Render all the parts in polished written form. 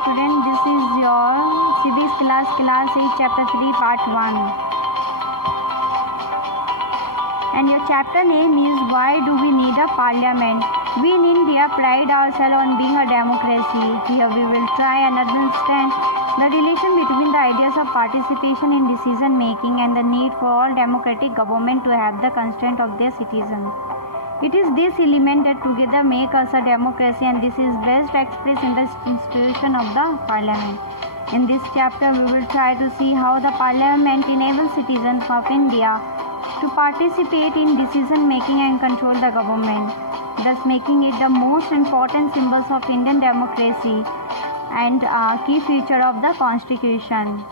student, this is your civics class 8 chapter 3 part 1, and your chapter name is why do we need a parliament. We in India pride ourselves on being a democracy. Here we will try and understand the relation between the ideas of participation in decision making and the need for all democratic government to have the consent of their citizens. It is this element that together make us a democracy, and this is best expressed in the institution of the parliament. In this chapter, we will try to see how the parliament enables citizens of India to participate in decision making and control the government, thus making it the most important symbols of Indian democracy and a key feature of the constitution.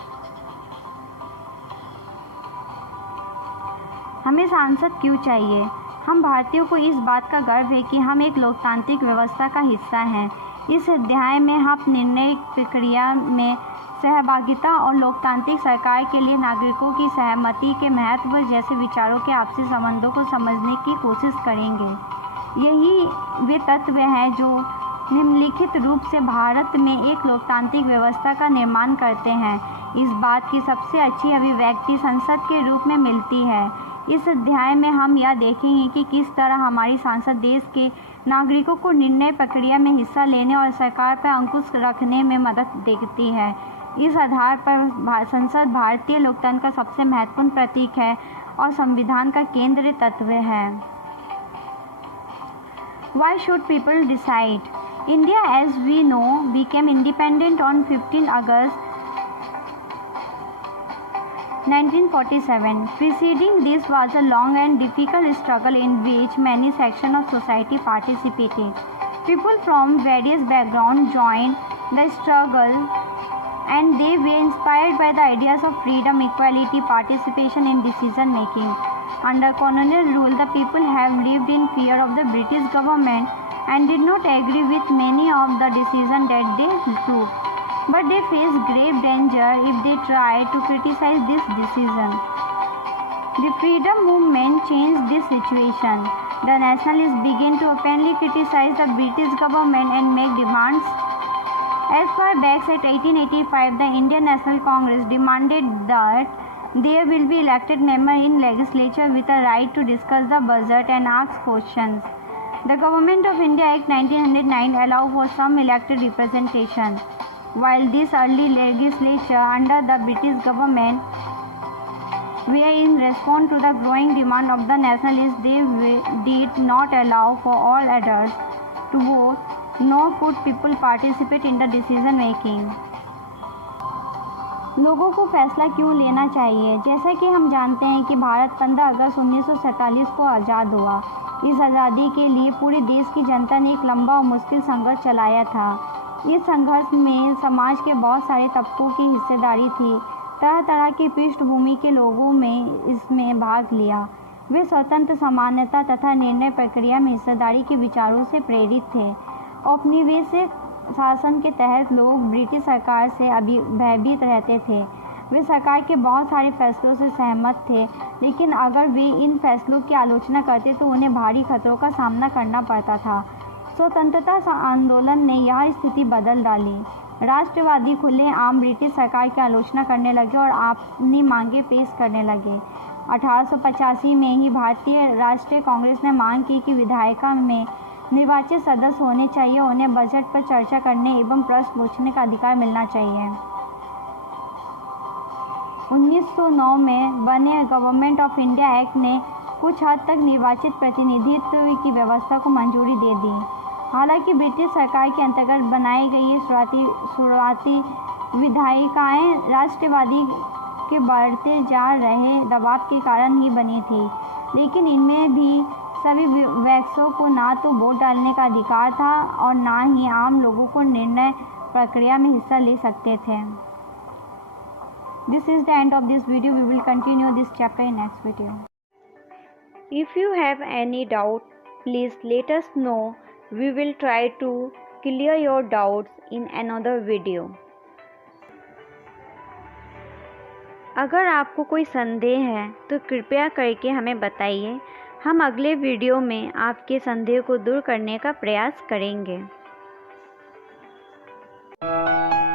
हमें सांसद क्यों चाहिए? हम भारतीयों को इस बात का गर्व है कि हम एक लोकतांत्रिक व्यवस्था का हिस्सा हैं। इस अध्याय में हम निर्णय प्रक्रिया में सहभागिता और लोकतांत्रिक सरकार के लिए नागरिकों की सहमति के महत्व जैसे विचारों के आपसी संबंधों को समझने की कोशिश करेंगे। यही वे तत्व हैं जो निम्नलिखित रूप से भारत में एक लोकतांत्रिक व्यवस्था का निर्माण करते हैं। इस बात की सबसे अच्छी अभिव्यक्ति संसद के रूप में मिलती है। इस अध्याय में हम यह देखेंगे कि किस तरह हमारी संसद देश के नागरिकों को निर्णय प्रक्रिया में हिस्सा लेने और सरकार पर अंकुश रखने में मदद देती है। इस आधार पर संसद भारतीय लोकतंत्र का सबसे महत्वपूर्ण प्रतीक है और संविधान का केंद्रीय तत्व है। Why should people decide? India, as we know, became independent on 15 August 1947. Preceding this was a long and difficult struggle in which many sections of society participated. People from various backgrounds joined the struggle, and they were inspired by the ideas of freedom, equality, participation in decision making. Under colonial rule, the people have lived in fear of the British government and did not agree with many of the decisions that they took. But they faced grave danger if they tried to criticize this decision. The freedom movement changed this situation. The nationalists began to openly criticize the British government and make demands. As far back as 1885, the Indian National Congress demanded that there will be elected members in legislature with a right to discuss the budget and ask questions. The Government of India Act 1909 allowed for some elected representation. While this early legislature under the British government were in response to the growing demand of the nationalists, they did not allow for all adults to vote, nor could people participate in the decision making. लोगों को फैसला क्यों लेना चाहिए? जैसा कि हम जानते हैं कि भारत 15 अगस्त 1947 को आज़ाद हुआ। इस आज़ादी के लिए पूरे देश की जनता ने एक लंबा और मुश्किल संघर्ष चलाया था। इस संघर्ष में समाज के बहुत सारे तबकों की हिस्सेदारी थी। तरह तरह की पृष्ठभूमि के लोगों में इसमें भाग लिया। वे स्वतंत्र, समानता तथा निर्णय प्रक्रिया में हिस्सेदारी के विचारों से प्रेरित थे। औपनिवेशिक शासन के तहत लोग ब्रिटिश सरकार से भयभीत रहते थे। वे सरकार के बहुत सारे फैसलों से सहमत थे, लेकिन अगर वे इन फैसलों की आलोचना करते तो उन्हें भारी खतरों का सामना करना पड़ता था। स्वतंत्रता आंदोलन ने यह स्थिति बदल डाली। राष्ट्रवादी खुलेआम ब्रिटिश सरकार की आलोचना करने लगे और अपनी मांगें पेश करने लगे। 1885 में ही भारतीय राष्ट्रीय कांग्रेस ने मांग की कि विधायिका में निर्वाचित सदस्य होने चाहिए, उन्हें बजट पर चर्चा करने एवं प्रश्न पूछने का अधिकार मिलना चाहिए। 1909 में बने गवर्नमेंट ऑफ इंडिया एक्ट ने कुछ हद तक निर्वाचित प्रतिनिधित्व की व्यवस्था को मंजूरी दे दी। हालांकि ब्रिटिश सरकार के अंतर्गत बनाई गई ये शुरुआती विधायिकाएँ राष्ट्रवादी के बढ़ते जा रहे दबाव के कारण ही बनी थी, लेकिन इनमें भी सभी वयस्कों को ना तो वोट डालने का अधिकार था और ना ही आम लोगों को निर्णय प्रक्रिया में हिस्सा ले सकते थे। This is the end of this video. We will continue this chapter in next video. If you have any doubt, please let us know. We will try to clear your doubts in another video. अगर आपको कोई संदेह है तो कृपया करके हमें बताइए। हम अगले वीडियो में आपके संदेह को दूर करने का प्रयास करेंगे। you.